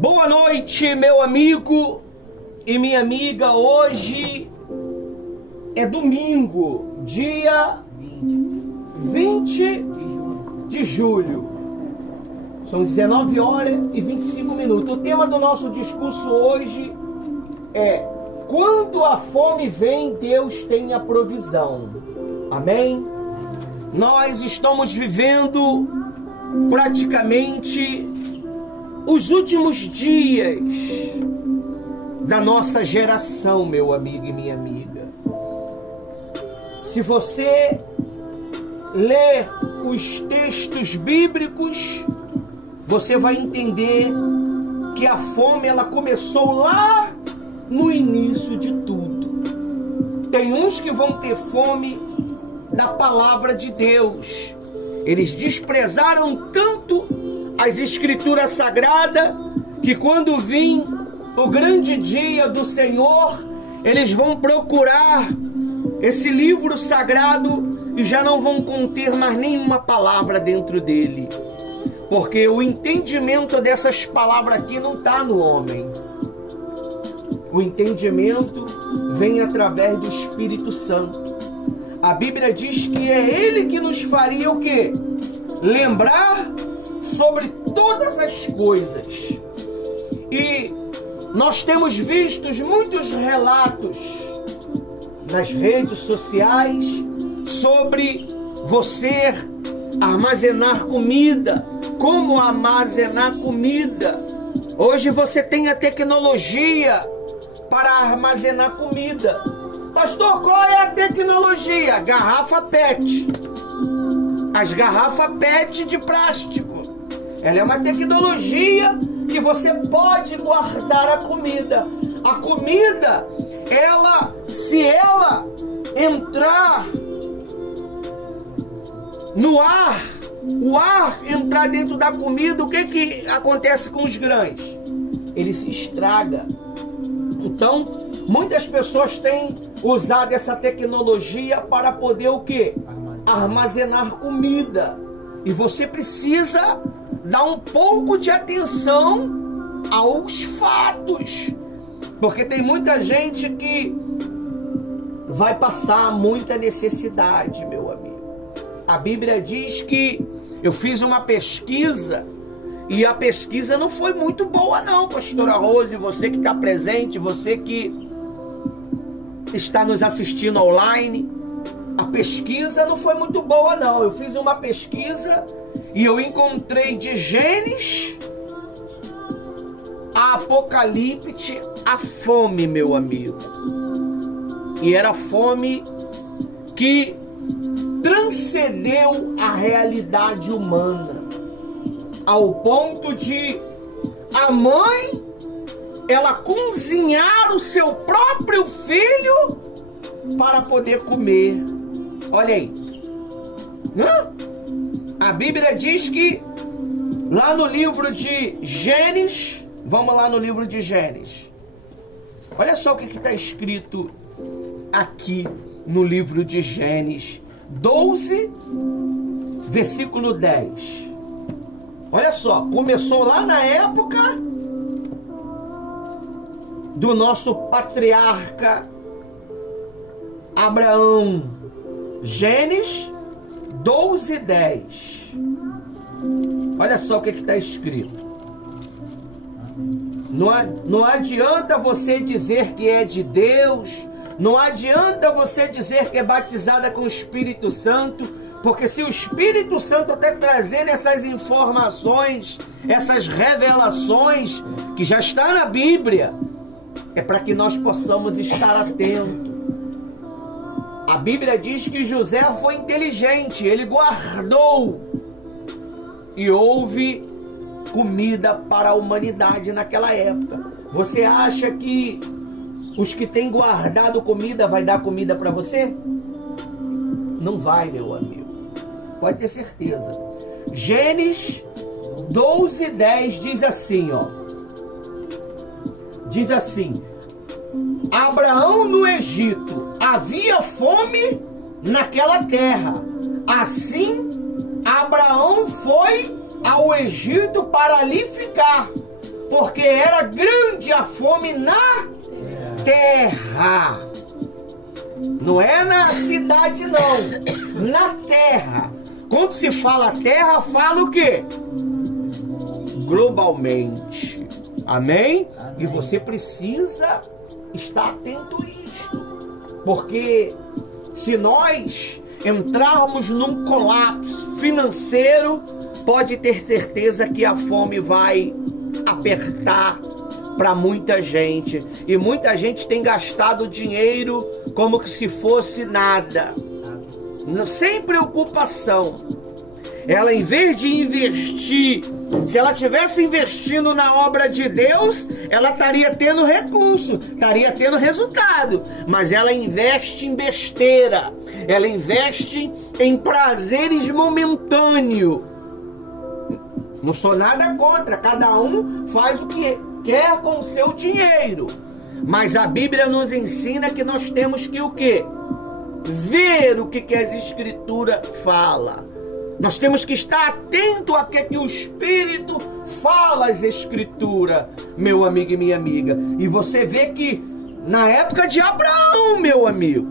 Boa noite, meu amigo e minha amiga. Hoje é domingo, dia 20 de julho. São 19 horas e 25 minutos. O tema do nosso discurso hoje é: quando a fome vem, Deus tem a provisão. Amém? Nós estamos vivendo praticamente os últimos dias da nossa geração, meu amigo e minha amiga. Se você ler os textos bíblicos, você vai entender que a fome ela começou lá no início de tudo. Tem uns que vão ter fome da palavra de Deus. Eles desprezaram tanto as escrituras sagradas que quando vir o grande dia do Senhor, eles vão procurar esse livro sagrado e já não vão conter mais nenhuma palavra dentro dele, porque o entendimento dessas palavras aqui não está no homem. O entendimento vem através do Espírito Santo. A Bíblia diz que é Ele que nos faria o quê? Lembrar sobre todas as coisas. E nós temos visto muitos relatos nas redes sociais sobre você armazenar comida, como armazenar comida. Hoje você tem a tecnologia para armazenar comida. Pastor, qual é a tecnologia? Garrafa PET. As garrafas PET de plástico. Ela é uma tecnologia que você pode guardar a comida. A comida, se ela entrar no ar, o ar entrar dentro da comida, o que acontece com os grãos? Ele se estraga. Então, muitas pessoas têm usado essa tecnologia para poder o quê? Armazenar comida. E você precisa dar um pouco de atenção aos fatos. Porque tem muita gente que vai passar muita necessidade, meu amigo. A Bíblia diz que eu fiz uma pesquisa e a pesquisa não foi muito boa não, pastora Rose, você que está presente, você que está nos assistindo online. A pesquisa não foi muito boa não. Eu fiz uma pesquisa e eu encontrei de Gênesis a Apocalipse a fome, meu amigo. E era fome que transcendeu a realidade humana, ao ponto de a mãe ela cozinhar o seu próprio filho para poder comer. Olha aí. A Bíblia diz que lá no livro de Gênesis, vamos lá no livro de Gênesis. Olha só o que está escrito aqui no livro de Gênesis 12, versículo 10. Olha só, começou lá na época do nosso patriarca Abraão. Gênesis 12, 10. Olha só o que está escrito. Não adianta você dizer que é de Deus, não adianta você dizer que é batizada com o Espírito Santo, porque se o Espírito Santo está trazendo essas informações, essas revelações, que já está na Bíblia, é para que nós possamos estar atentos. A Bíblia diz que José foi inteligente, ele guardou e houve comida para a humanidade naquela época. Você acha que os que têm guardado comida vai dar comida para você? Não vai, meu amigo. Pode ter certeza. Gênesis 12, 10 diz assim, ó. Diz assim: Abraão no Egito, havia fome naquela terra. Assim, Abraão foi ao ao Egito para ali ficar, porque era grande a fome na terra. Não é na cidade não, na terra. Quando se fala terra, fala o quê? Globalmente. Amém? E você precisa estar atento a isto, porque se nós entrarmos num colapso financeiro, pode ter certeza que a fome vai apertar para muita gente. E muita gente tem gastado dinheiro como que se fosse nada, sem preocupação. Ela, em vez de investir, se ela tivesse investindo na obra de Deus, ela estaria tendo recurso, estaria tendo resultado. Mas ela investe em besteira, ela investe em prazeres momentâneos. Não sou nada contra, cada um faz o que quer com o seu dinheiro. Mas a Bíblia nos ensina que nós temos que o quê? Ver o que as Escrituras falam. Nós temos que estar atento a que o Espírito fala as Escrituras, meu amigo e minha amiga. E você vê que na época de Abraão, meu amigo,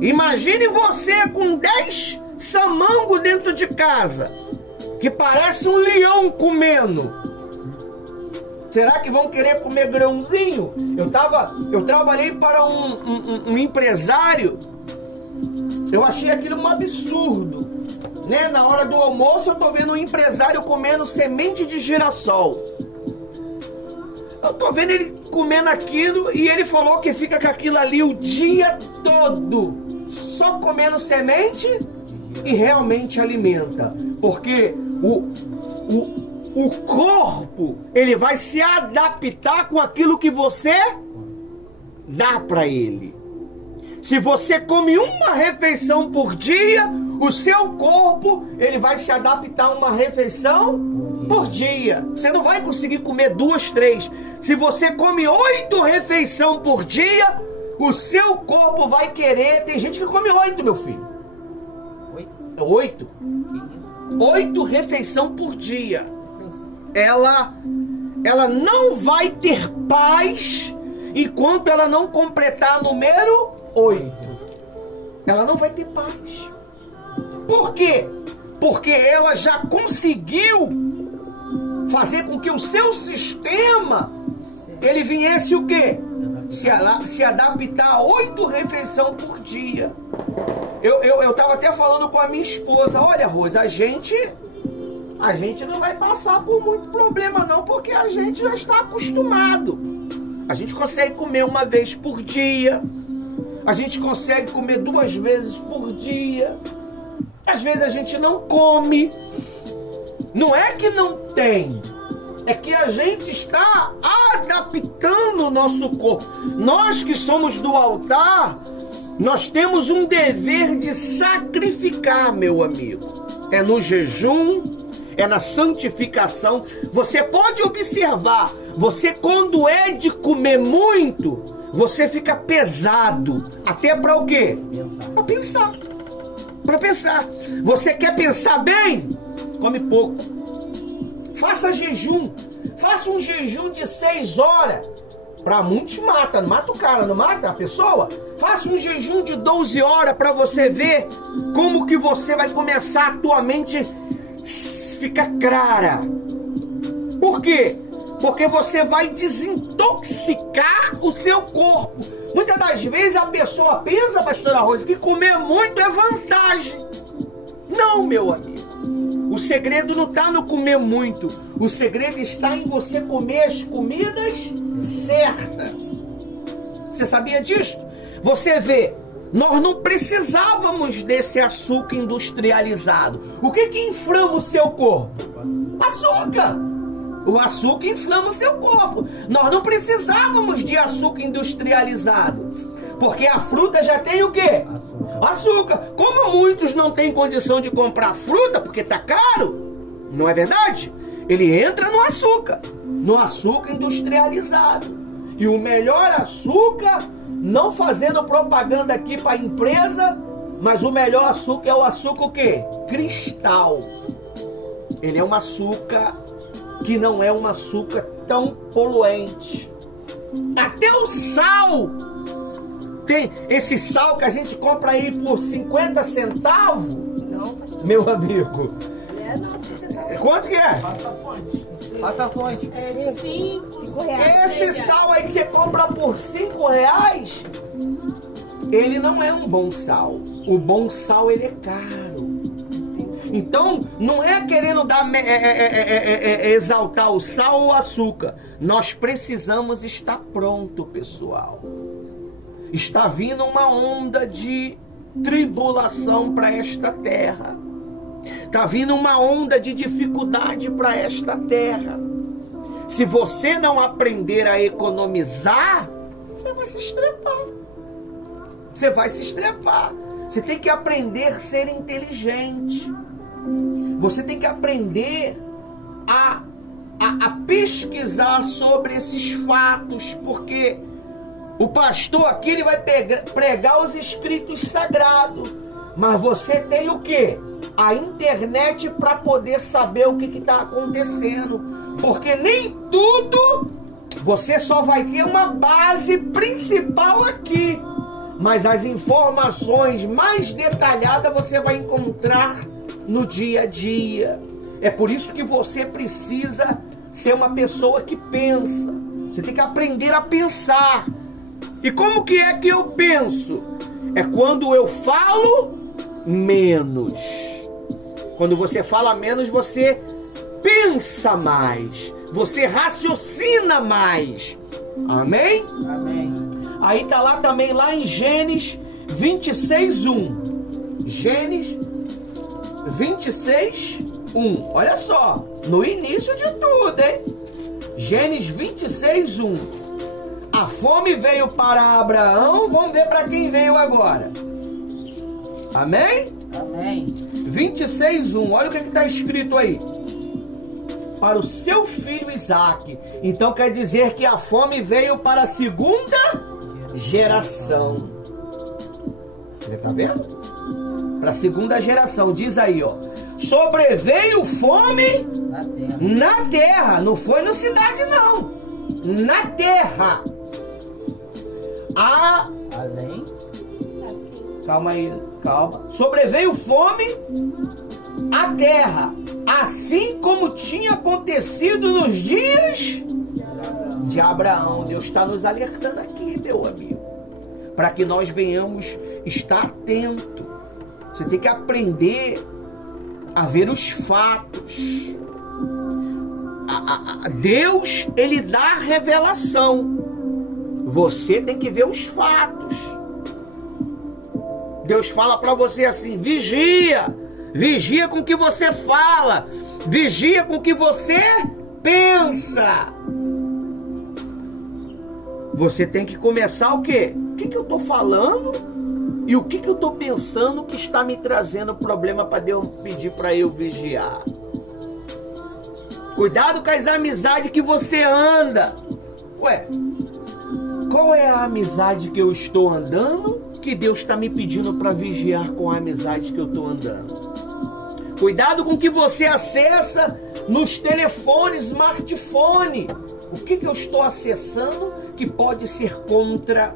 imagine você com 10 samangos dentro de casa, que parece um leão comendo. Será que vão querer comer grãozinho? Eu trabalhei para um empresário. Eu achei aquilo um absurdo, né? Na hora do almoço eu tô vendo um empresário comendo semente de girassol. Eu tô vendo ele comendo aquilo e ele falou que fica com aquilo ali o dia todo, só comendo semente, e realmente alimenta. Porque o corpo, ele vai se adaptar com aquilo que você dá para ele. Se você come uma refeição por dia, o seu corpo, ele vai se adaptar a uma refeição por dia. Você não vai conseguir comer 2, 3. Se você come 8 refeições por dia, o seu corpo vai querer. Tem gente que come 8, meu filho. 8 refeições por dia. Ela não vai ter paz enquanto ela não completar o número 8. Ela não vai ter paz. Por quê? Porque ela já conseguiu fazer com que o seu sistema, ele viesse o quê? Se adaptar a 8 refeições por dia. Eu estava até falando com a minha esposa: olha, Rose, a gente não vai passar por muito problema não, porque a gente já está acostumado. A gente consegue comer uma vez por dia, a gente consegue comer 2 vezes por dia. Às vezes a gente não come. Não é que não tem, é que a gente está adaptando o nosso corpo. Nós que somos do altar, nós temos um dever de sacrificar, meu amigo. É no jejum, é na santificação. Você pode observar, você quando é de comer muito, você fica pesado. Até para o quê? Para pensar. Para pensar. Você quer pensar bem? Come pouco. Faça jejum. Faça um jejum de 6 horas. Para muitos mata. Não mata o cara, não mata a pessoa. Faça um jejum de 12 horas para você ver como que você vai começar a tua mente ficar clara. Por quê? Porque você vai desintoxicar o seu corpo. Muitas das vezes a pessoa pensa, pastora Rose, que comer muito é vantagem. Não, meu amigo. O segredo não está no comer muito. O segredo está em você comer as comidas certas. Você sabia disso? Você vê, nós não precisávamos desse açúcar industrializado. O que inflama o seu corpo? Açúcar. O açúcar inflama o seu corpo. Nós não precisávamos de açúcar industrializado, porque a fruta já tem o quê? Açúcar. Como muitos não têm condição de comprar fruta porque está caro, não é verdade? Ele entra no açúcar industrializado. E o melhor açúcar, não fazendo propaganda aqui para a empresa, mas o melhor açúcar é o açúcar o quê? Cristal. ele é um açúcar que não é um açúcar tão poluente. Até o sal, tem esse sal que a gente compra aí por 50 centavos, Não, pastor. meu amigo. É, não, 50 centavos. Quanto que é? Passa a fonte. É 5 reais. Esse sal aí que você compra por 5 reais, ele não é um bom sal. O bom sal, ele é caro. Então, não é querendo exaltar o sal ou o açúcar. Nós precisamos estar pronto, pessoal. Está vindo uma onda de tribulação para esta terra. Está vindo uma onda de dificuldade para esta terra. Se você não aprender a economizar, você vai se estrepar. Você vai se estrepar. Você tem que aprender a ser inteligente. Você tem que aprender a pesquisar sobre esses fatos, porque o pastor aqui ele vai pregar os escritos sagrados, mas você tem o quê? A internet para poder saber o que está acontecendo, porque nem tudo você só vai ter uma base principal aqui, mas as informações mais detalhadas você vai encontrar no dia a dia. É por isso que você precisa ser uma pessoa que pensa. Você tem que aprender a pensar. E como que é que eu penso? É quando eu falo menos. Quando você fala menos, você pensa mais. Você raciocina mais. Amém? Amém. Aí tá lá também, lá em Gênesis 26:1. Gênesis 26:1. Olha só, no início de tudo, hein? Gênesis 26:1. A fome veio para Abraão, vamos ver para quem veio agora. Amém? Amém. 26:1. Olha o que está escrito aí. Para o seu filho Isaque. Então quer dizer que a fome veio para a segunda geração. Você está vendo? Para a segunda geração. Diz aí, ó. Sobreveio fome na terra. Não foi na cidade, não. Na terra. Além. Calma aí, calma. Sobreveio fome à terra, assim como tinha acontecido nos dias de Abraão. Deus está nos alertando aqui, meu amigo, para que nós venhamos estar atentos. Você tem que aprender a ver os fatos. Deus, ele dá revelação. Você tem que ver os fatos. Deus fala para você assim: vigia. Vigia com o que você fala. Vigia com o que você pensa. Você tem que começar o quê? O que eu estou falando e o que eu estou pensando que está me trazendo problema para Deus pedir para eu vigiar. Cuidado com as amizades que você anda. Ué, qual é a amizade que eu estou andando que Deus está me pedindo para vigiar com a amizade que eu estou andando? Cuidado com o que você acessa nos telefones, smartphone. O que eu estou acessando que pode ser contra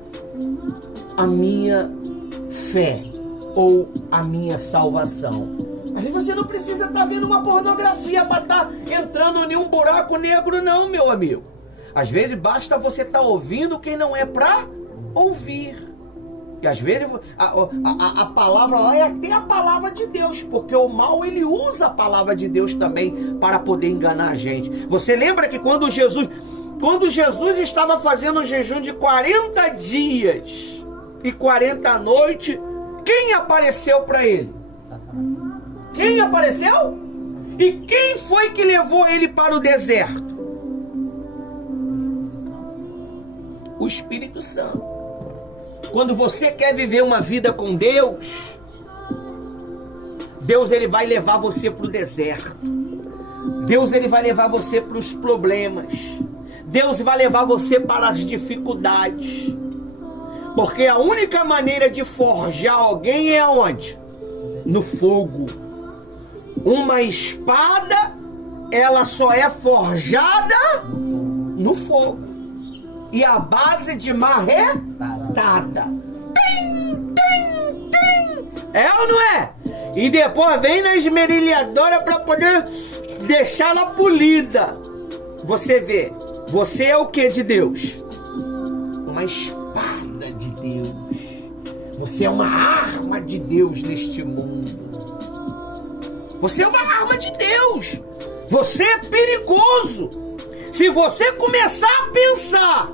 a minha fé ou a minha salvação? Às vezes você não precisa estar vendo uma pornografia para estar entrando em um buraco negro, não, meu amigo. Às vezes basta você estar ouvindo quem não é para ouvir. E às vezes a palavra lá é até a palavra de Deus, porque o mal ele usa a palavra de Deus também para poder enganar a gente. Você lembra que quando Jesus estava fazendo um jejum de 40 dias e 40 noites, quem apareceu para ele? Quem apareceu? E quem foi que levou ele para o deserto? O Espírito Santo. Quando você quer viver uma vida com Deus, Deus ele vai levar você para o deserto. Deus ele vai levar você para os problemas. Deus vai levar você para as dificuldades. Porque a única maneira de forjar alguém é aonde? No fogo. Uma espada, ela só é forjada no fogo. E a base de marretada. É ou não é? E depois vem na esmerilhadora para poder deixá-la polida. Você vê, você é o que de Deus? Uma espada de Deus. Você é uma arma de Deus neste mundo. Você é uma arma de Deus. Você é perigoso. Se você começar a pensar,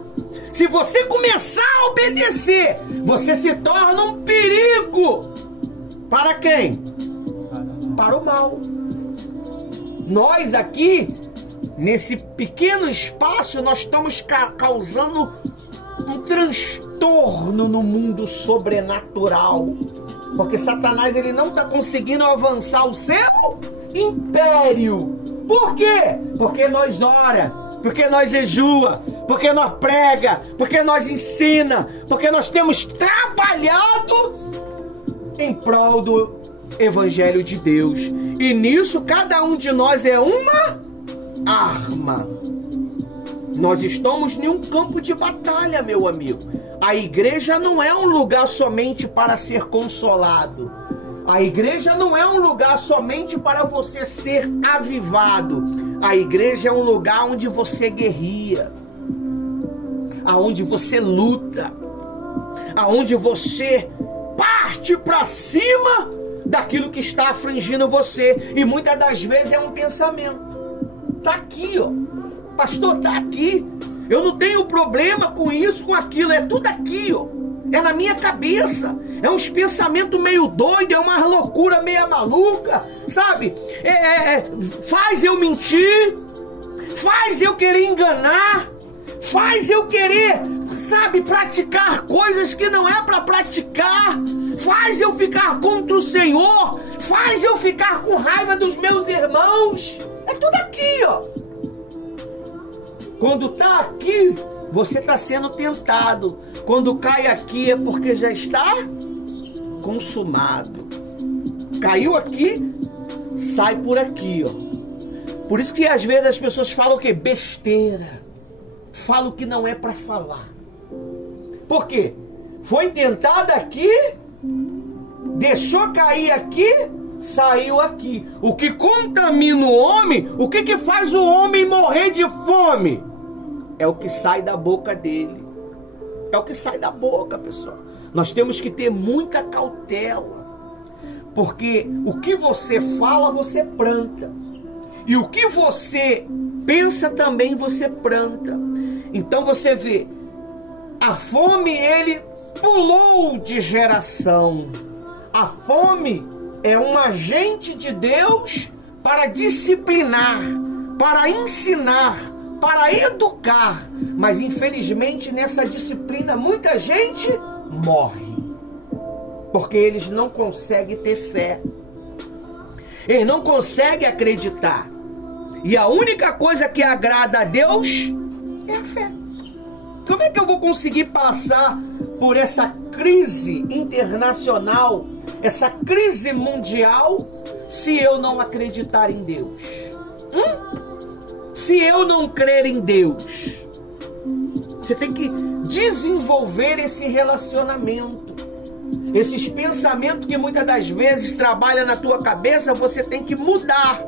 se você começar a obedecer, você se torna um perigo. Para quem? Para o mal. Nós aqui, nesse pequeno espaço, nós estamos causando um transtorno no mundo sobrenatural. Porque Satanás, ele não está conseguindo avançar o seu império. Por quê? Porque nós ora, porque nós jejua, porque nós prega, porque nós ensina, porque nós temos trabalhado em prol do Evangelho de Deus. E nisso cada um de nós é uma arma. Nós estamos em um campo de batalha, meu amigo. A igreja não é um lugar somente para ser consolado. A igreja não é um lugar somente para você ser avivado. A igreja é um lugar onde você guerria, aonde você luta, aonde você parte para cima daquilo que está afligindo você. E muitas das vezes é um pensamento. Tá aqui, ó. Pastor, tá aqui. Eu não tenho problema com isso, com aquilo. É tudo aqui, ó. É na minha cabeça. É uns pensamentos meio doidos, é uma loucura meio maluca, sabe? Faz eu mentir, faz eu querer enganar, faz eu querer, sabe, praticar coisas que não é para praticar, faz eu ficar contra o Senhor, faz eu ficar com raiva dos meus irmãos. É tudo aqui, ó. Quando tá aqui, você está sendo tentado. Quando cai aqui é porque já está consumado. Caiu aqui, sai por aqui, ó. Por isso que às vezes as pessoas falam o quê? Besteira. Falam que não é para falar. Por quê? Foi tentada aqui, deixou cair aqui, saiu aqui. O que contamina o homem, o que faz o homem morrer de fome? É o que sai da boca dele. É o que sai da boca, pessoal. Nós temos que ter muita cautela. Porque o que você fala, você planta. E o que você pensa também, você planta. Então você vê, a fome, ele pulou de geração. A fome é um agente de Deus para disciplinar, para ensinar, para educar. Mas infelizmente nessa disciplina muita gente morre, porque eles não conseguem ter fé, eles não conseguem acreditar. E a única coisa que agrada a Deus é a fé. Como é que eu vou conseguir passar por essa crise internacional, essa crise mundial, se eu não acreditar em Deus? Se eu não crer em Deus? Você tem que desenvolver esse relacionamento. Esses pensamentos que muitas das vezes trabalham na tua cabeça, você tem que mudar.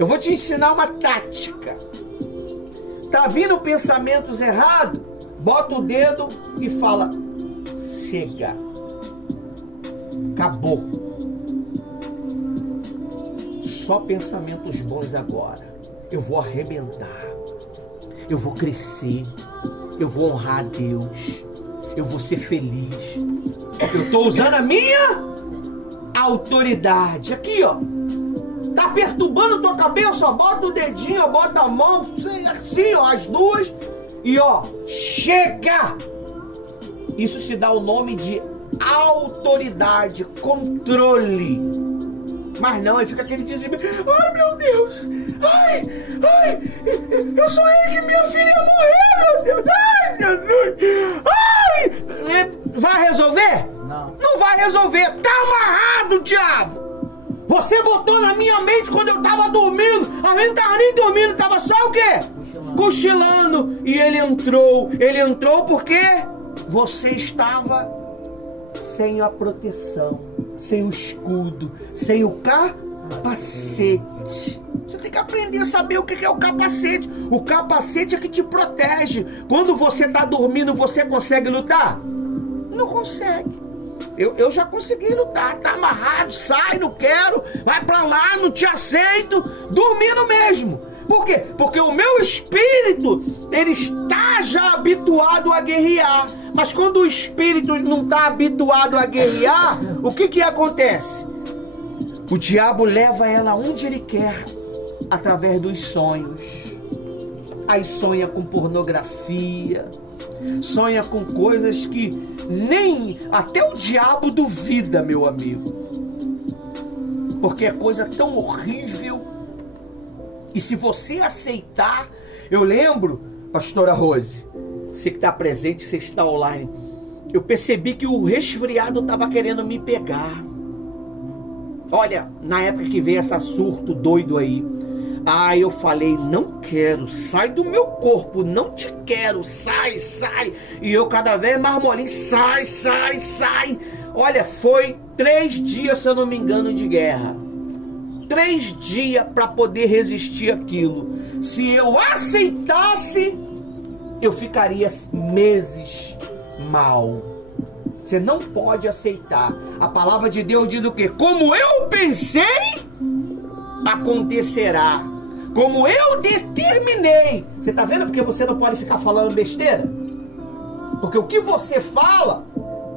Eu vou te ensinar uma tática. Tá vindo pensamentos errados? Bota o dedo e fala: chega. Acabou. Só pensamentos bons agora. Eu vou arrebentar. Eu vou crescer. Eu vou honrar a Deus. Eu vou ser feliz. Eu estou usando a minha autoridade. Aqui, ó. Tá perturbando tua cabeça, ó. Bota o dedinho, ó. Bota a mão. Assim, ó. As duas. E, ó. Chega! Isso se dá o nome de autoridade. Controle. Mas não, aí fica aquele desespero. Ai, meu Deus! Ai! Eu sonhei que minha filha ia morrer, meu Deus! Ai, Jesus! Ai! Vai resolver? Não. Não vai resolver! Tá amarrado, diabo! Você botou na minha mente quando eu estava dormindo. A gente não estava nem dormindo, estava só o quê? Cochilando. E ele entrou. Ele entrou porque você estava sem a proteção, sem o escudo, sem o capacete. Você tem que aprender a saber o que é o capacete. O capacete é que te protege. Quando você está dormindo, você consegue lutar? Não consegue. Eu já consegui lutar. Tá amarrado, sai, não quero, vai pra lá, não te aceito, dormindo mesmo. Por quê? Porque o meu espírito, ele está já habituado a guerrear. Mas quando o espírito não está habituado a guerrear, o que acontece? O diabo leva ela onde ele quer, através dos sonhos. Aí sonha com pornografia, sonha com coisas que nem até o diabo duvida, meu amigo. Porque é coisa tão horrível. E se você aceitar, eu lembro, pastora Rose, você que está presente, você está online, eu percebi que o resfriado estava querendo me pegar. Olha, na época que veio essa surto doido aí, eu falei, não quero, sai do meu corpo, não te quero, sai, sai. E eu cada vez mais molinho, sai, sai, sai. Olha, foi 3 dias, se eu não me engano, de guerra. 3 dias para poder resistir aquilo. Se eu aceitasse, eu ficaria meses mal. Você não pode aceitar. A palavra de Deus diz o quê? Como eu pensei, acontecerá. Como eu determinei. Você está vendo porque você não pode ficar falando besteira? Porque o que você fala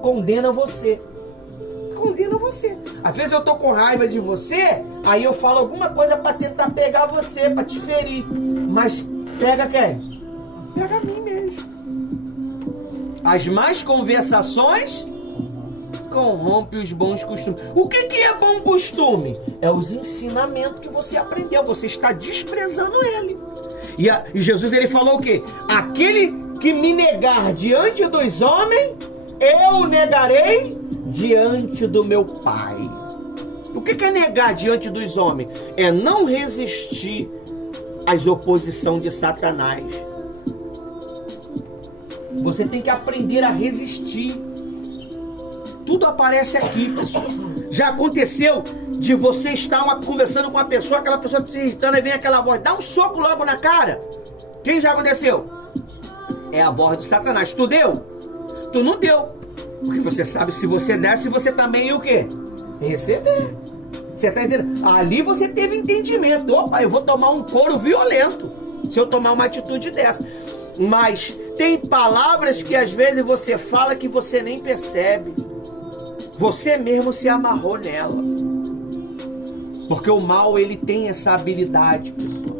condena você. Condena você. Às vezes eu tô com raiva de você, aí eu falo alguma coisa para tentar pegar você, para te ferir. Mas pega quem? Pega a mim mesmo. As más conversações corrompem os bons costumes. O que é bom costume? É os ensinamentos que você aprendeu. Você está desprezando ele. E Jesus, ele falou o quê? Aquele que me negar diante dos homens, eu negarei diante do meu Pai. O que é negar diante dos homens? É não resistir às oposições de Satanás. Você tem que aprender a resistir. Tudo aparece aqui, pessoal. Já aconteceu de você estar conversando com uma pessoa, aquela pessoa te irritando, e vem aquela voz, dá um soco logo na cara. Quem já aconteceu? É a voz de Satanás. Tu deu? Tu não deu. Porque você sabe, se você desse, você também ia o quê? Receber. Você tá entendendo? Ali você teve entendimento. Opa, eu vou tomar um couro violento se eu tomar uma atitude dessa. Mas tem palavras que às vezes você fala que você nem percebe. Você mesmo se amarrou nela. Porque o mal, ele tem essa habilidade, pessoal.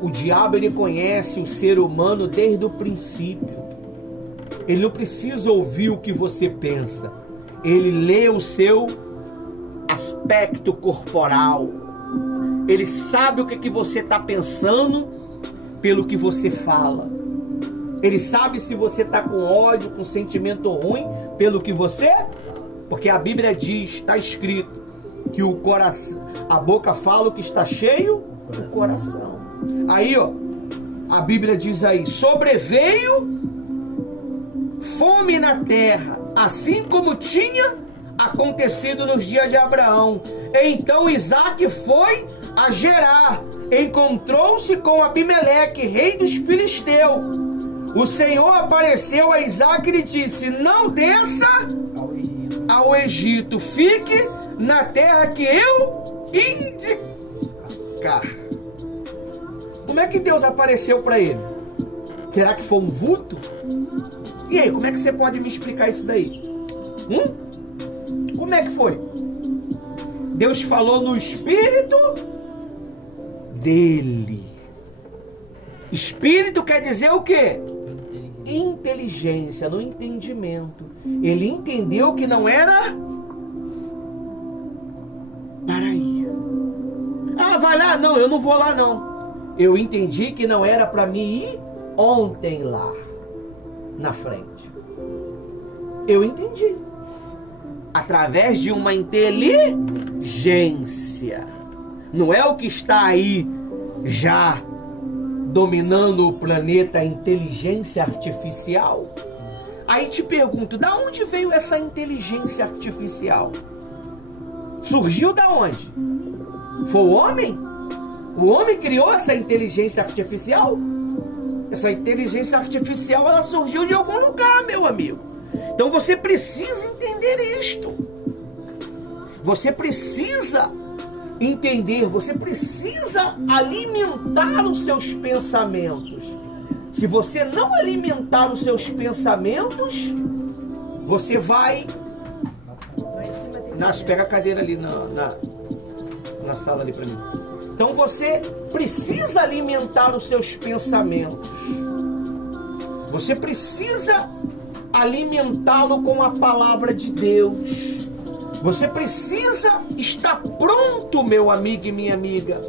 O diabo, ele conhece o ser humano desde o princípio. Ele não precisa ouvir o que você pensa. Ele lê o seu aspecto corporal. Ele sabe o que você está pensando pelo que você fala. Ele sabe se você está com ódio, com sentimento ruim, pelo que você... Porque a Bíblia diz, está escrito, que o coração, a boca fala o que está cheio, o coração. Aí, ó, a Bíblia diz aí, sobreveio fome na terra, assim como tinha acontecido nos dias de Abraão. Então Isaac foi a Gerar, encontrou-se com Abimeleque, rei dos filisteus. O Senhor apareceu a Isaac e lhe disse, não desça ao Egito, fique na terra que eu indicar. Como é que Deus apareceu para ele? Será que foi um vulto? E aí, como é que você pode me explicar isso daí? Como é que foi? Deus falou no espírito dele. Espírito quer dizer o quê? Inteligência, no entendimento. Ele entendeu que não era... Peraí. Vai lá? Não, eu não vou lá não. Eu entendi que não era para mim ir ontem lá, na frente. Eu entendi. Através de uma inteligência. inteligência. Não é o que está aí já dominando o planeta, a inteligência artificial? Aí te pergunto, da onde veio essa inteligência artificial? Surgiu da onde? Foi o homem? O homem criou essa inteligência artificial? Essa inteligência artificial, ela surgiu de algum lugar, meu amigo. Então você precisa entender isto. Você precisa entender, você precisa alimentar os seus pensamentos. Se você não alimentar os seus pensamentos, você vai... Pega a cadeira ali na sala ali para mim. Então você precisa alimentar os seus pensamentos. Você precisa alimentá-lo com a palavra de Deus. Você precisa estar pronto, meu amigo e minha amiga,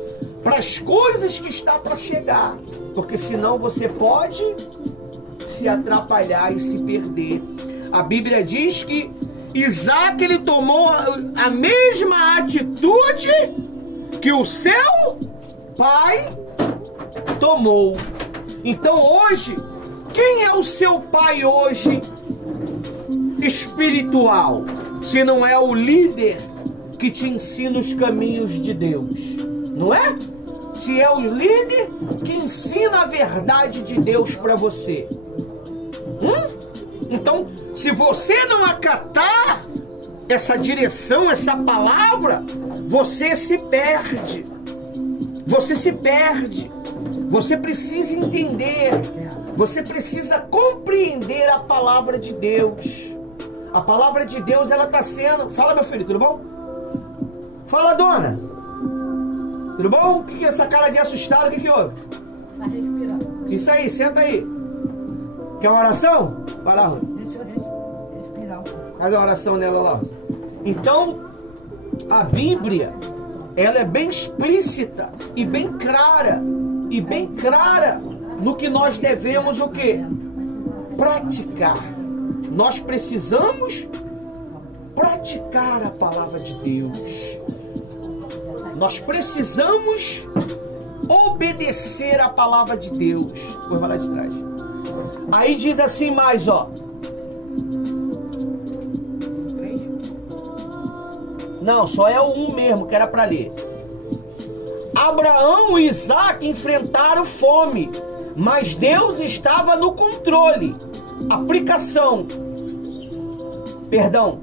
para as coisas que está para chegar. Porque senão você pode se atrapalhar e se perder. A Bíblia diz que Isaac, ele tomou a mesma atitude que o seu pai tomou. Então hoje, quem é o seu pai hoje espiritual? Se não é o líder que te ensina os caminhos de Deus, não é? Se é o líder que ensina a verdade de Deus para você. Então, se você não acatar essa direção, essa palavra, você se perde. Você se perde. Você precisa entender. Você precisa compreender a palavra de Deus. A palavra de Deus, ela está sendo... Fala, meu filho, tudo bom? Fala, dona. Tudo bom? O que é essa cara de assustado? O que houve? Tá respirando. Isso aí, senta aí. Quer uma oração? Vai lá, Rui. Deixa eu respirar um pouco. Faz a oração nela lá. Então, a Bíblia, ela é bem explícita e bem clara. E bem clara no que nós devemos o quê? Praticar. Nós precisamos praticar a palavra de Deus. Nós precisamos obedecer a palavra de Deus. Vou lá de trás. Aí diz assim mais, ó. Não, só é o 1 mesmo que era para ler. Abraão e Isaac enfrentaram fome, mas Deus estava no controle. Aplicação. Perdão.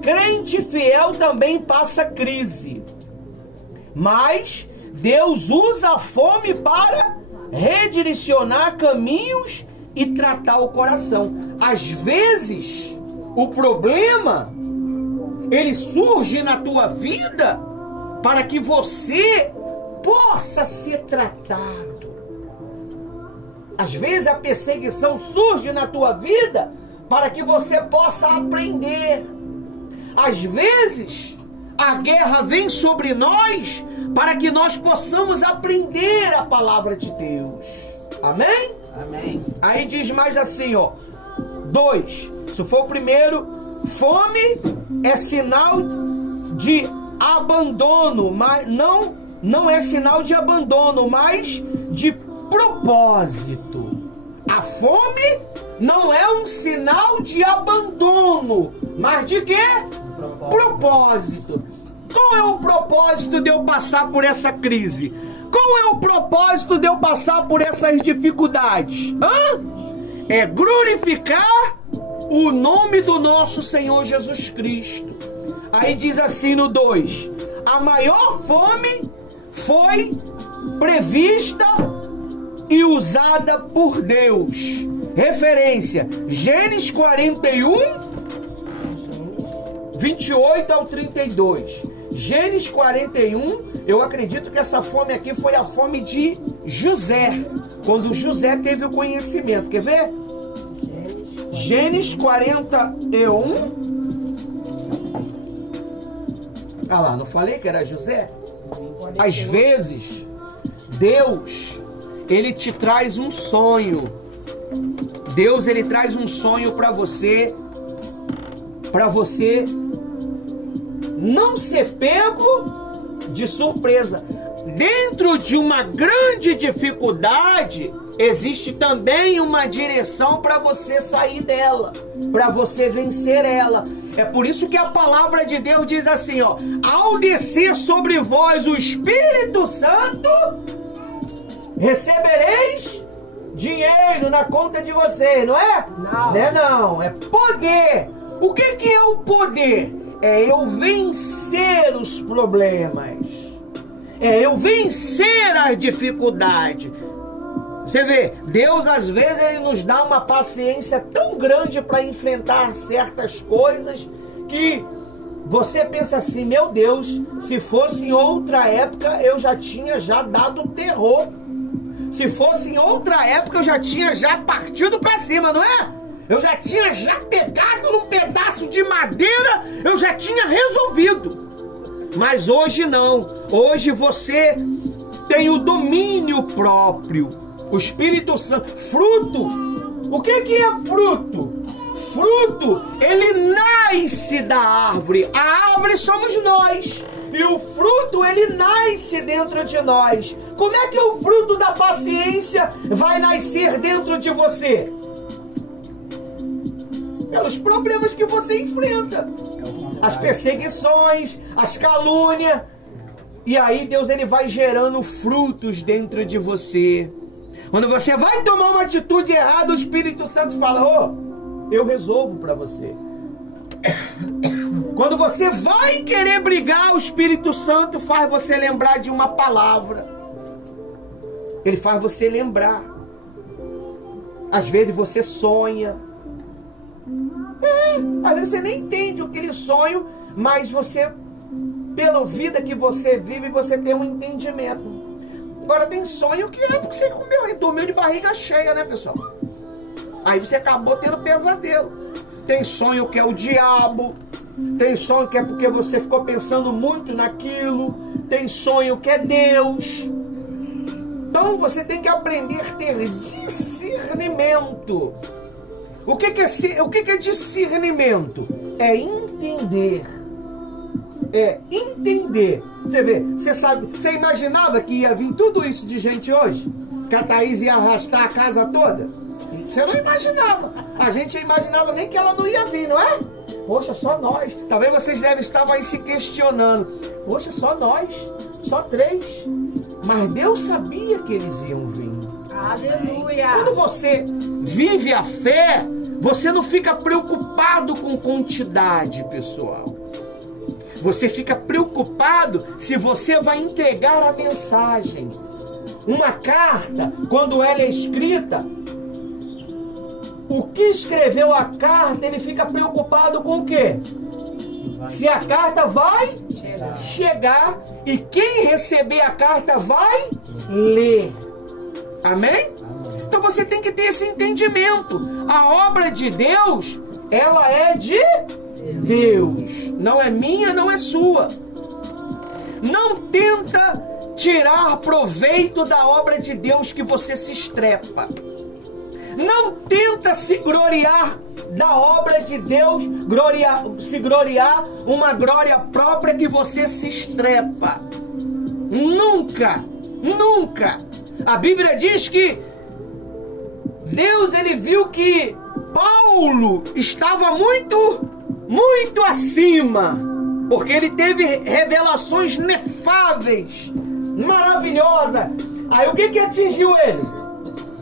Crente fiel também passa crise, mas Deus usa a fome para redirecionar caminhos e tratar o coração. Às vezes, o problema, ele surge na tua vida para que você possa ser tratado. Às vezes a perseguição surge na tua vida para que você possa aprender. Às vezes a guerra vem sobre nós para que nós possamos aprender a palavra de Deus. Amém? Amém. Aí diz mais assim, ó. 2. Se for o primeiro, fome é sinal de abandono, mas não é sinal de abandono, mas de propósito. A fome não é um sinal de abandono, mas de quê? Propósito. Qual é o propósito de eu passar por essa crise? Qual é o propósito de eu passar por essas dificuldades? É glorificar o nome do nosso Senhor Jesus Cristo. Aí diz assim no 2: a maior fome foi prevista e usada por Deus. Referência, Gênesis 41, 28 ao 32. Gênesis 41, eu acredito que essa fome aqui foi a fome de José, quando José teve o conhecimento. Quer ver? Gênesis 41. Ah lá, não falei que era José? Às vezes, Deus, Ele te traz um sonho. Deus, Ele traz um sonho para você para você não ser pego de surpresa. Dentro de uma grande dificuldade, existe também uma direção para você sair dela, para você vencer ela. É por isso que a palavra de Deus diz assim, ó: ao descer sobre vós o Espírito Santo, recebereis dinheiro na conta de vocês, não é? Não. Não é não, é poder. O que é o poder? É eu vencer os problemas. É eu vencer as dificuldades. Você vê, Deus às vezes Ele nos dá uma paciência tão grande para enfrentar certas coisas que você pensa assim, meu Deus, se fosse em outra época eu já tinha dado terror. Se fosse em outra época eu já tinha partido para cima, não é? Eu já tinha pegado num pedaço de madeira, eu já tinha resolvido. Mas hoje não. Hoje você tem o domínio próprio. O Espírito Santo. Fruto. O que é fruto? Fruto, ele nasce da árvore. A árvore somos nós. E o fruto, ele nasce dentro de nós. Como é que o fruto da paciência vai nascer dentro de você? Pelos problemas que você enfrenta. As perseguições, as calúnias. E aí Deus ele vai gerando frutos dentro de você. Quando você vai tomar uma atitude errada, o Espírito Santo fala, eu resolvo para você. Quando você vai querer brigar, o Espírito Santo faz você lembrar de uma palavra. Ele faz você lembrar. Às vezes você sonha. Às vezes você nem entende aquele sonho, mas você, pela vida que você vive, você tem um entendimento. Agora tem sonho que é porque você dormiu de barriga cheia, né, pessoal? Aí você acabou tendo pesadelo. Tem sonho que é o diabo. Tem sonho que é porque você ficou pensando muito naquilo. Tem sonho que é Deus. Então você tem que aprender a ter discernimento. O que é discernimento? É entender. É entender. Você vê, você sabe, você imaginava que ia vir tudo isso de gente hoje? Que a Thaís ia arrastar a casa toda? Você não imaginava. A gente imaginava nem que ela não ia vir, não é? Poxa, só nós. Talvez vocês devem estar aí se questionando. Poxa, só nós. Só 3. Mas Deus sabia que eles iam vir. Aleluia. Quando você vive a fé, você não fica preocupado com quantidade, pessoal. Você fica preocupado se você vai entregar a mensagem. Uma carta, quando ela é escrita, o que escreveu a carta, ele fica preocupado com o quê? Se a carta vai chegar e quem receber a carta vai ler. Amém? Então você tem que ter esse entendimento. A obra de Deus, ela é de Deus. Não é minha, não é sua. Não tenta tirar proveito da obra de Deus que você se estrepa. Não tenta se gloriar da obra de Deus, se gloriar uma glória própria que você se estrepa. Nunca, nunca. A Bíblia diz que Deus, ele viu que Paulo estava muito acima, porque ele teve revelações inefáveis, maravilhosas. Aí o que atingiu ele?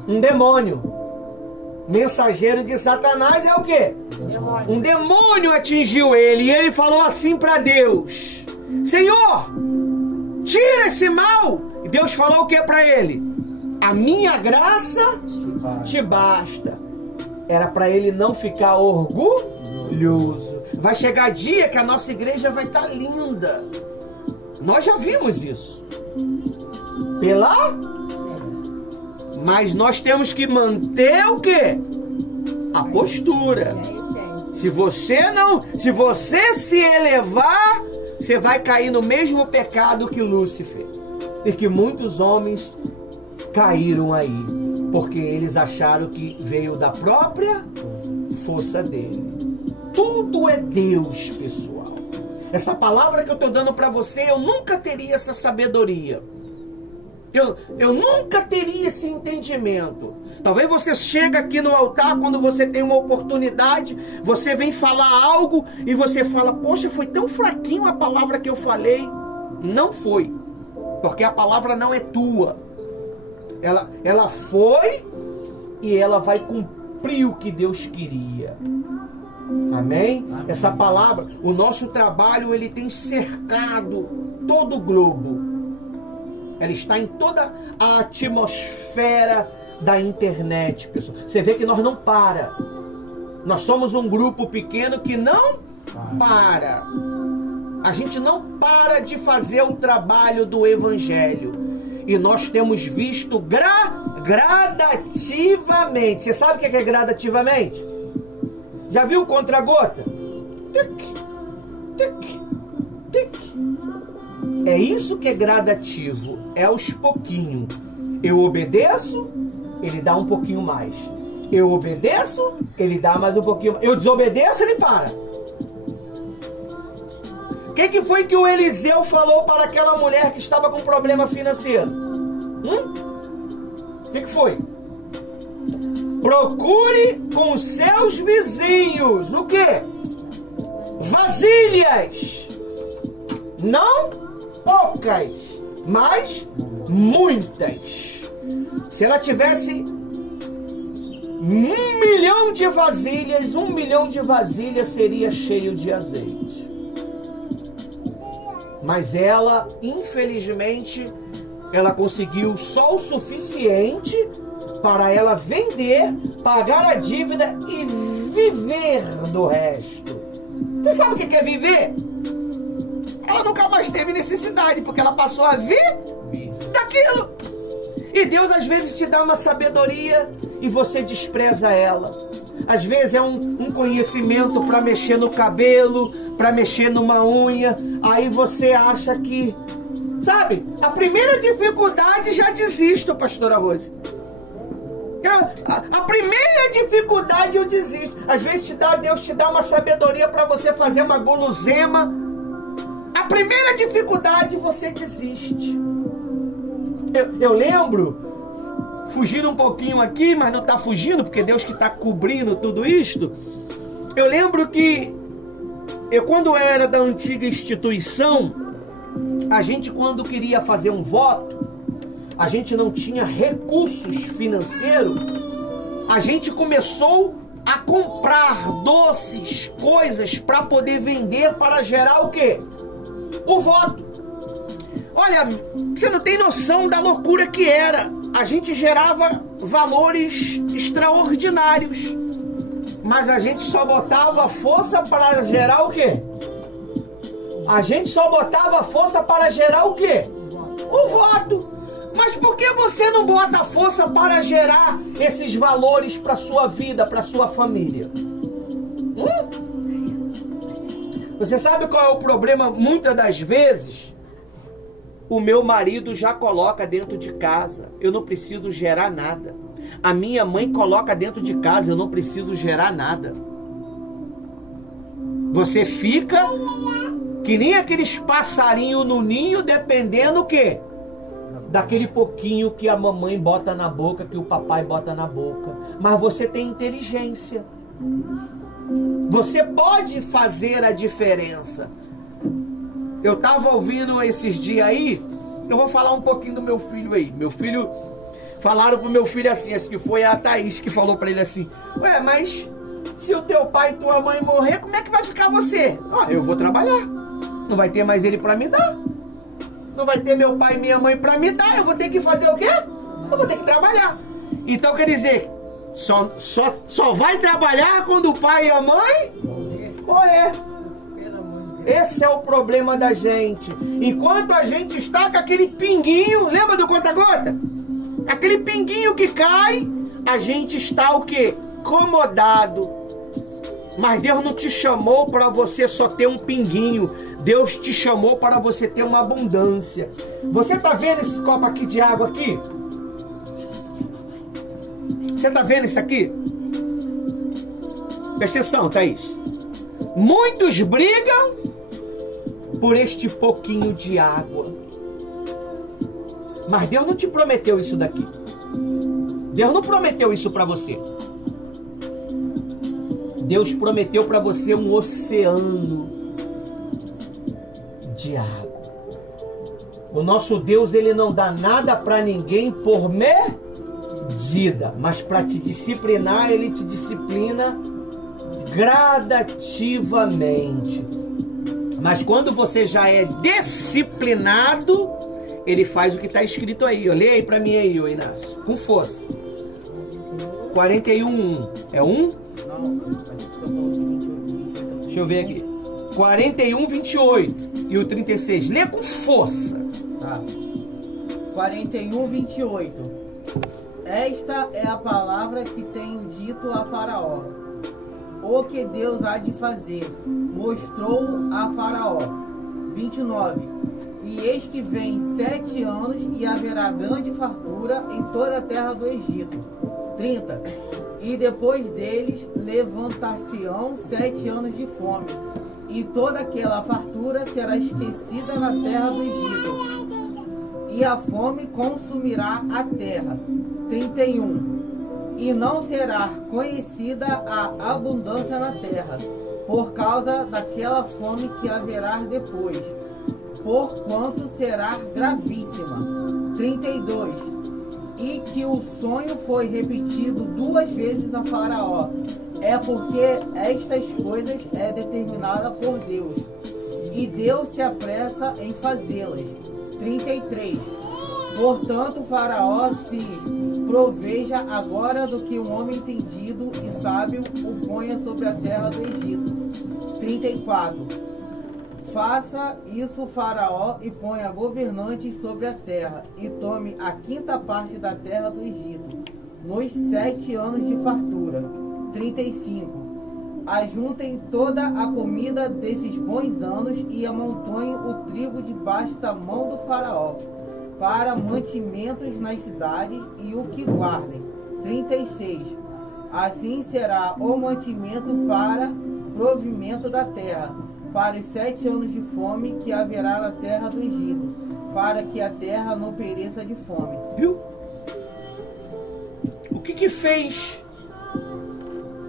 Um demônio. Mensageiro de Satanás é o quê? Um demônio atingiu ele. E ele falou assim para Deus: Senhor, tira esse mal. E Deus falou o que para ele? A minha graça te basta. Era para ele não ficar orgulhoso. Vai chegar dia que a nossa igreja vai estar linda. Nós já vimos isso. Mas nós temos que manter o quê? A postura. Se você se elevar, você vai cair no mesmo pecado que Lúcifer. E que muitos homens caíram aí. Porque eles acharam que veio da própria força dele. Tudo é Deus, pessoal. Essa palavra que eu estou dando para você, eu nunca teria essa sabedoria. Eu nunca teria esse entendimento. Talvez você chega aqui no altar, quando você tem uma oportunidade, você vem falar algo e você fala, poxa, foi tão fraquinho a palavra que eu falei. Não foi, porque a palavra não é tua. Ela foi e ela vai cumprir o que Deus queria. Amém? Essa palavra, o nosso trabalho, ele tem cercado todo o globo. Ela está em toda a atmosfera da internet, pessoal. Você vê que nós não para. Nós somos um grupo pequeno que não para. A gente não para de fazer o trabalho do Evangelho. E nós temos visto gradativamente. Você sabe o que é gradativamente? Já viu o contra-gota? Tic, tic, tic. É isso que é gradativo. É aos pouquinhos. Eu obedeço, ele dá um pouquinho mais. Eu obedeço, ele dá mais um pouquinho mais. Eu desobedeço, ele para. O que foi que o Eliseu falou para aquela mulher que estava com problema financeiro? O que foi? Procure com seus vizinhos o quê? Vasilhas. Não poucas, mas muitas. Se ela tivesse 1 milhão de vasilhas, 1 milhão de vasilhas seria cheio de azeite. Mas ela, infelizmente, ela conseguiu só o suficiente para ela vender, pagar a dívida e viver do resto. Você sabe o que é viver? Ela nunca mais teve necessidade, porque ela passou a ver daquilo. E Deus às vezes te dá uma sabedoria e você despreza ela. Às vezes é um conhecimento para mexer no cabelo, para mexer numa unha. Aí você acha que... Sabe, a primeira dificuldade já desisto, pastora Rose. A primeira dificuldade eu desisto. Às vezes Deus te dá uma sabedoria para você fazer uma guloseima. A primeira dificuldade você desiste. Eu lembro, fugindo um pouquinho aqui, mas não está fugindo, porque Deus que está cobrindo tudo isto. Eu lembro que quando era da antiga instituição, a gente, quando queria fazer um voto, a gente não tinha recursos financeiros, a gente começou a comprar doces, coisas para poder vender, para gerar o quê? O voto. Olha, você não tem noção da loucura que era. A gente gerava valores extraordinários, mas a gente só botava força para gerar o quê? A gente só botava força para gerar o quê? O voto. Mas por que você não bota força para gerar esses valores para sua vida, para sua família? Você sabe qual é o problema? Muitas das vezes, o meu marido já coloca dentro de casa. Eu não preciso gerar nada. A minha mãe coloca dentro de casa. Eu não preciso gerar nada. Você fica que nem aqueles passarinhos no ninho, dependendo o quê? Daquele pouquinho que a mamãe bota na boca, que o papai bota na boca. Mas você tem inteligência. Você pode fazer a diferença. Eu estava ouvindo esses dias aí, eu vou falar um pouquinho do meu filho aí. Meu filho, falaram pro meu filho assim, acho que foi a Thaís que falou para ele assim, ué, mas se o teu pai e tua mãe morrer, como é que vai ficar você? Eu vou trabalhar. Não vai ter mais ele para me dar. Não vai ter meu pai e minha mãe para me dar. Eu vou ter que fazer o quê? Eu vou ter que trabalhar. Então quer dizer, só vai trabalhar quando o pai e a mãe morrer. Esse é o problema da gente. Enquanto a gente está com aquele pinguinho, lembra do conta-gota? Aquele pinguinho que cai, a gente está o quê? Acomodado. Mas Deus não te chamou para você só ter um pinguinho. Deus te chamou para você ter uma abundância. Você está vendo esse copo aqui de água aqui? Você está vendo isso aqui? Presta atenção, Thaís. Muitos brigam por este pouquinho de água. Mas Deus não te prometeu isso daqui. Deus não prometeu isso para você. Deus prometeu para você um oceano de água. O nosso Deus, ele não dá nada para ninguém por medida, mas para te disciplinar, ele te disciplina gradativamente. Mas quando você já é disciplinado, ele faz o que está escrito aí. Ó. Lê aí para mim aí, ô Inácio, com força. 41:1. É 1? Deixa eu ver aqui. 41:28 e o 36. Lê com força. Tá. 41:28. Esta é a palavra que tenho dito a Faraó. O que Deus há de fazer, mostrou a Faraó. 29. E eis que vem 7 anos e haverá grande fartura em toda a terra do Egito. 30. E depois deles levantar-se-ão 7 anos de fome, e toda aquela fartura será esquecida na terra do Egito, e a fome consumirá a terra. 31. E não será conhecida a abundância na terra, por causa daquela fome que haverá depois, porquanto será gravíssima. 32. E que o sonho foi repetido 2 vezes a Faraó, é porque estas coisas é determinada por Deus, e Deus se apressa em fazê-las. 33. Portanto, Faraó se proveja agora do que um homem entendido e sábio o ponha sobre a terra do Egito. 34. Faça isso Faraó e ponha governantes sobre a terra, e tome a 5ª parte da terra do Egito, nos 7 anos de fartura. 35. Ajuntem toda a comida desses bons anos e amontoem o trigo debaixo da mão do Faraó, para mantimentos nas cidades e o que guardem. 36. Assim será o mantimento para provimento da terra, para os 7 anos de fome que haverá na terra do Egito, para que a terra não pereça de fome. Viu? O que fez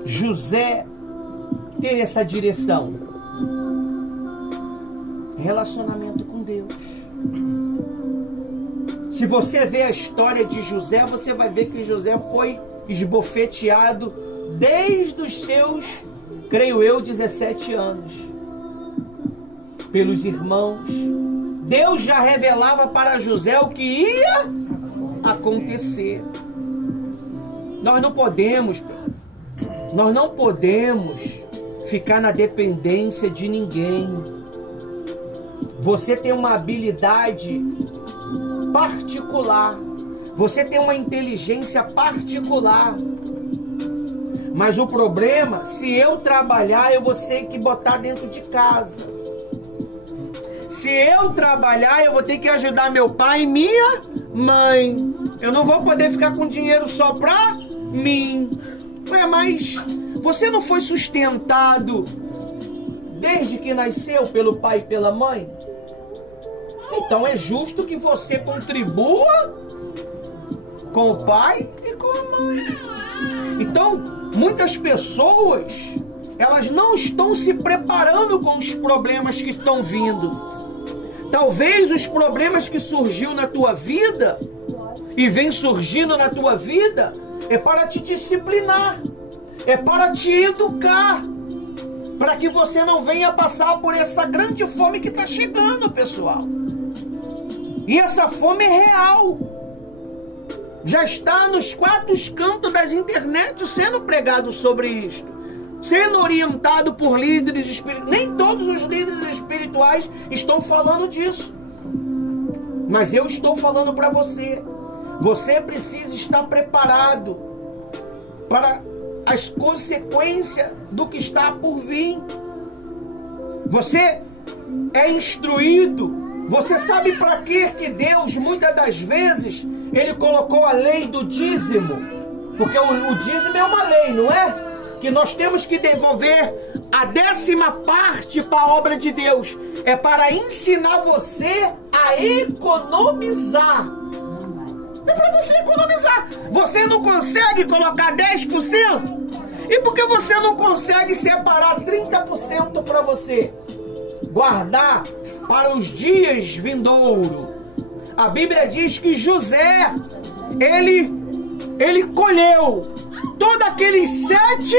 José ter essa direção? Relacionamento com Deus. Se você ver a história de José, você vai ver que José foi esbofeteado desde os seus, creio eu, 17 anos. Pelos irmãos. Deus já revelava para José o que ia acontecer. Nós não podemos ficar na dependência de ninguém. Você tem uma habilidade particular, você tem uma inteligência particular, mas o problema, se eu trabalhar, eu vou ter que botar dentro de casa. Se eu trabalhar, eu vou ter que ajudar meu pai e minha mãe. Eu não vou poder ficar com dinheiro só pra mim. Ué, mas você não foi sustentado desde que nasceu pelo pai e pela mãe? Então é justo que você contribua com o pai e com a mãe. Então, muitas pessoas, elas não estão se preparando com os problemas que estão vindo. Talvez os problemas que surgiu na tua vida e vem surgindo na tua vida é para te disciplinar, é para te educar, para que você não venha passar por essa grande fome que está chegando, pessoal. E essa fome é real. Já está nos 4 cantos das internet sendo pregado sobre isto, sendo orientado por líderes espirituais. Nem todos os líderes espirituais estão falando disso, mas eu estou falando para você. Você precisa estar preparado para as consequências do que está por vir. Você é instruído. Você sabe para que Deus, muitas das vezes, Ele colocou a lei do dízimo? Porque o dízimo é uma lei, não é? que nós temos que devolver a 10ª parte para a obra de Deus. É para ensinar você a economizar. É para você economizar. Você não consegue colocar 10%? E por que você não consegue separar 30% para você guardar para os dias vindouros? A Bíblia diz que José, ele colheu todos aqueles 7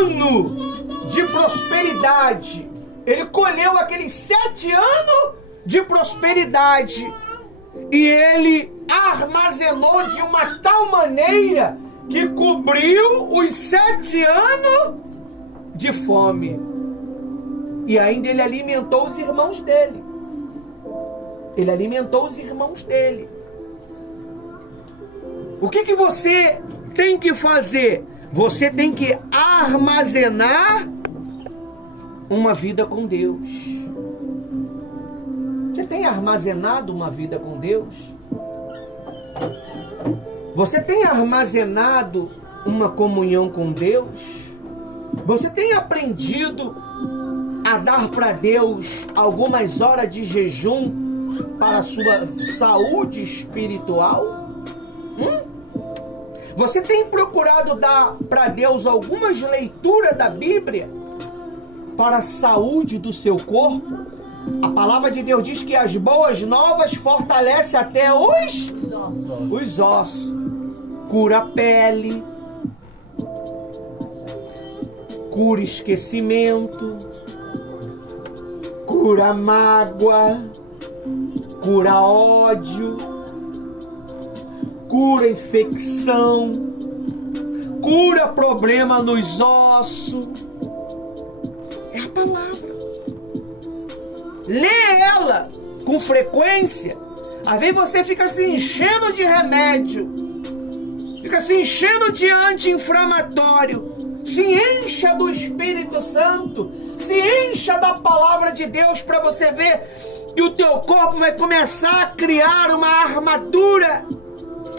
anos de prosperidade. Ele colheu aqueles 7 anos de prosperidade. E ele armazenou de uma tal maneira que cobriu os 7 anos de fome. E ainda ele alimentou os irmãos dele. Ele alimentou os irmãos dele. O que você tem que fazer? Você tem que armazenar uma vida com Deus. Você tem armazenado uma vida com Deus? Você tem armazenado uma comunhão com Deus? Você tem aprendido a dar para Deus algumas horas de jejum para a sua saúde espiritual? Você tem procurado dar para Deus algumas leituras da Bíblia para a saúde do seu corpo? A palavra de Deus diz que as boas novas fortalecem até os ossos. Cura a pele, cura esquecimento, cura mágoa, cura ódio, cura infecção, cura problema nos ossos. É a palavra. Lê ela com frequência. Às vezes você fica se enchendo de remédio, fica se enchendo de anti-inflamatório. Se encha do Espírito Santo, se encha da palavra de Deus para você ver que o teu corpo vai começar a criar uma armadura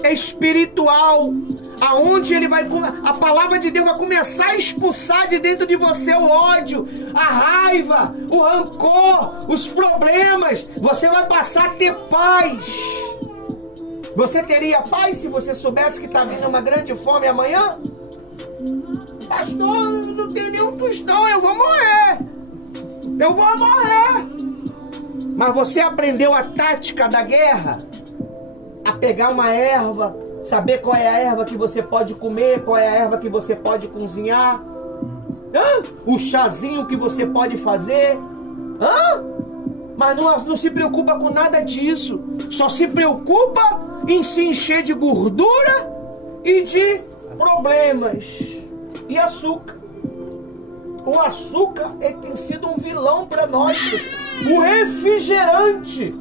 espiritual, aonde a palavra de Deus vai começar a expulsar de dentro de você o ódio, a raiva, o rancor, os problemas. Você vai passar a ter paz. Você teria paz se você soubesse que está vindo uma grande fome amanhã? Pastor, não tem nenhum tostão, eu vou morrer. Eu vou morrer. Mas você aprendeu a tática da guerra? A pegar uma erva, saber qual é a erva que você pode comer, qual é a erva que você pode cozinhar, o chazinho que você pode fazer, mas não se preocupa com nada disso, só se preocupa em se encher de gordura e de problemas. E açúcar. O açúcar tem sido um vilão para nós. O refrigerante.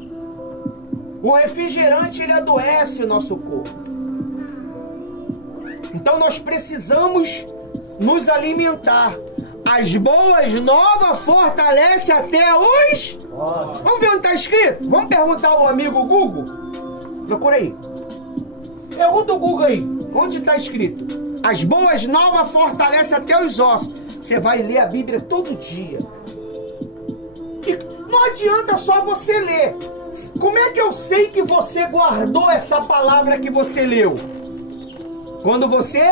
O refrigerante, ele adoece o nosso corpo. Então nós precisamos nos alimentar. As boas novas fortalecem até os... Vamos ver onde está escrito? Vamos perguntar ao amigo Google? Procura aí. Pergunta o Google aí. Onde está escrito? As boas novas fortalecem até os ossos. Você vai ler a Bíblia todo dia. E não adianta só você ler. Como é que eu sei que você guardou essa palavra que você leu? Quando você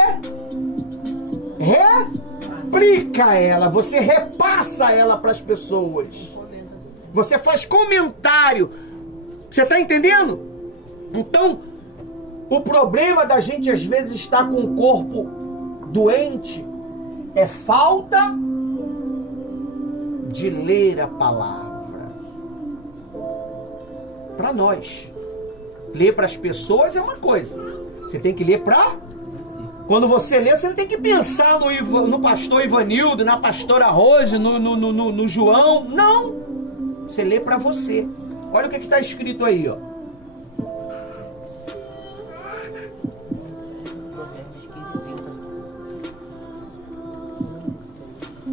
replica ela, você repassa ela para as pessoas. Você faz comentário. Você está entendendo? Então, o problema da gente às vezes estar com o corpo doente é falta de ler a palavra. Para nós. Ler para as pessoas é uma coisa. Você tem que ler para... Quando você lê, você não tem que pensar no pastor Ivanildo, na pastora Rose, no João. Não. Você lê para você. Olha o que está escrito aí, ó.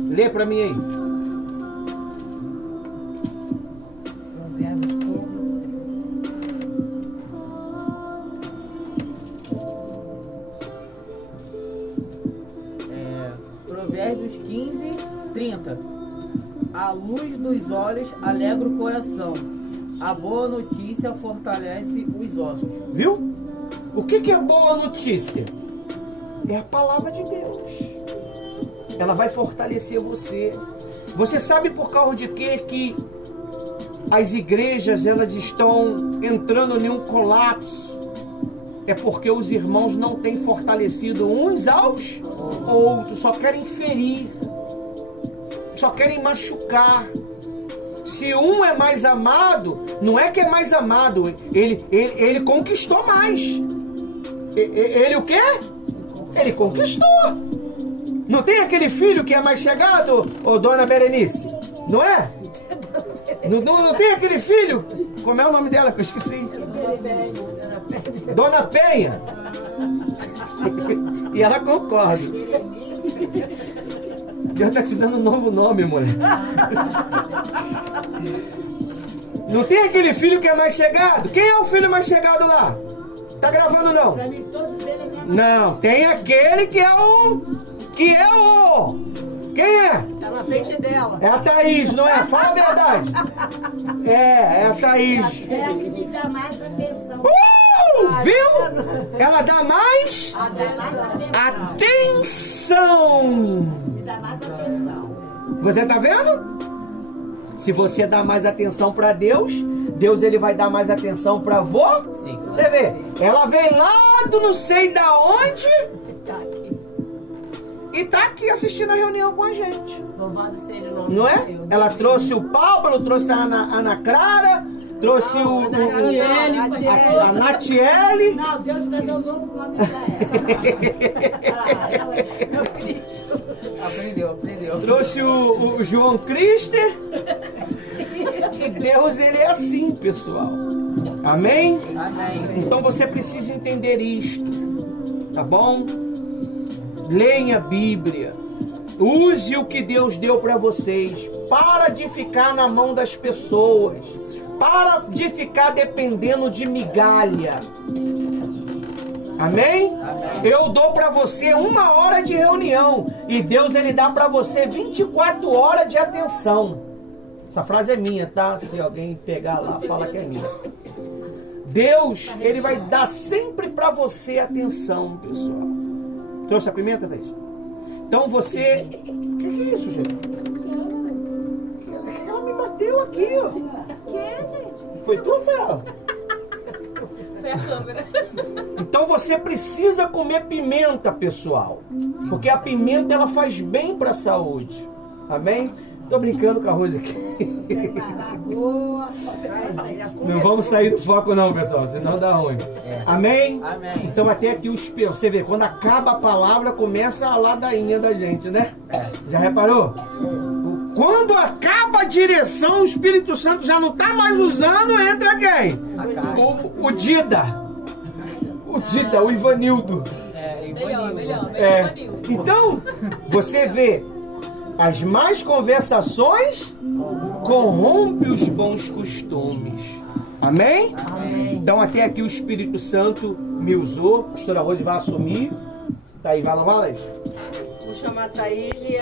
Lê para mim aí. luz dos olhos alegra o coração. A boa notícia fortalece os ossos. Viu? O que é boa notícia? É a palavra de Deus. Ela vai fortalecer você. Você sabe por causa de quê que as igrejas elas estão entrando em um colapso? É porque os irmãos não têm fortalecido uns aos outros, só querem ferir, só querem machucar. Se um é mais amado, não é que é mais amado, ele conquistou mais. Ele o quê? Ele conquistou. Não tem aquele filho que é mais chegado, ô dona Berenice? Não é? Não tem aquele filho? Como é o nome dela que eu esqueci? Dona Penha. E ela concorda. Deus está te dando um novo nome, mulher. Não tem aquele filho que é mais chegado? Quem é o filho mais chegado lá? Tá gravando não? Pra mim, todos eles é minha mãe. Não, tem aquele que é o... Quem é? Tá na frente dela. É a Thaís, não é? Fala a verdade. É a Thaís. É a que me dá mais atenção. Viu? Ela dá mais A dá mais atenção. atenção. Me dá mais atenção. Você tá vendo? Se você dá mais atenção para Deus, Deus ele vai dar mais atenção para você. Você vê? Ela vem lá do não sei da onde Tá aqui. e tá aqui assistindo a reunião com a gente. Louvado seja o nome Não é? de Deus. Ela trouxe o Pablo, trouxe a Ana Clara, trouxe a Natiele. Não, Deus vai dar um novo nome pra ela. Ela é meu Cristo. Aprendeu. Trouxe o João Crister. E Deus, ele é assim, pessoal. Amém? Amém. Então você precisa entender isto. Tá bom? Leia a Bíblia. Use o que Deus deu para vocês. Para de ficar na mão das pessoas. Para de ficar dependendo de migalha. Amém? Eu dou para você 1 hora de reunião e Deus ele dá para você 24 horas de atenção. Essa frase é minha, tá? Se alguém pegar lá, fala que é minha. Deus, ele vai dar sempre para você atenção, pessoal. Trouxe a pimenta, Thaís? Então você... O que é isso, gente? Ela me bateu aqui, ó. Que, gente? Foi tu, Fel? Foi a câmera. Então você precisa comer pimenta, pessoal. Porque a pimenta, ela faz bem para a saúde. Amém? Tô brincando com a Rose aqui. Não vamos sair do foco não, pessoal, senão dá ruim. Amém? Amém. Então até aqui os pelos. Você vê, quando acaba a palavra, começa a ladainha da gente, né? Já reparou? Quando acaba a direção, o Espírito Santo já não está mais usando, entra quem? O Dida. O Dida, o Ivanildo. Melhor. Então, você vê, as más conversações corrompem os bons costumes. Amém? Amém. Então até aqui o Espírito Santo me usou. A pastora Rose vai assumir. Tá aí, vai lá, Laís? Vou chamar a Thaís e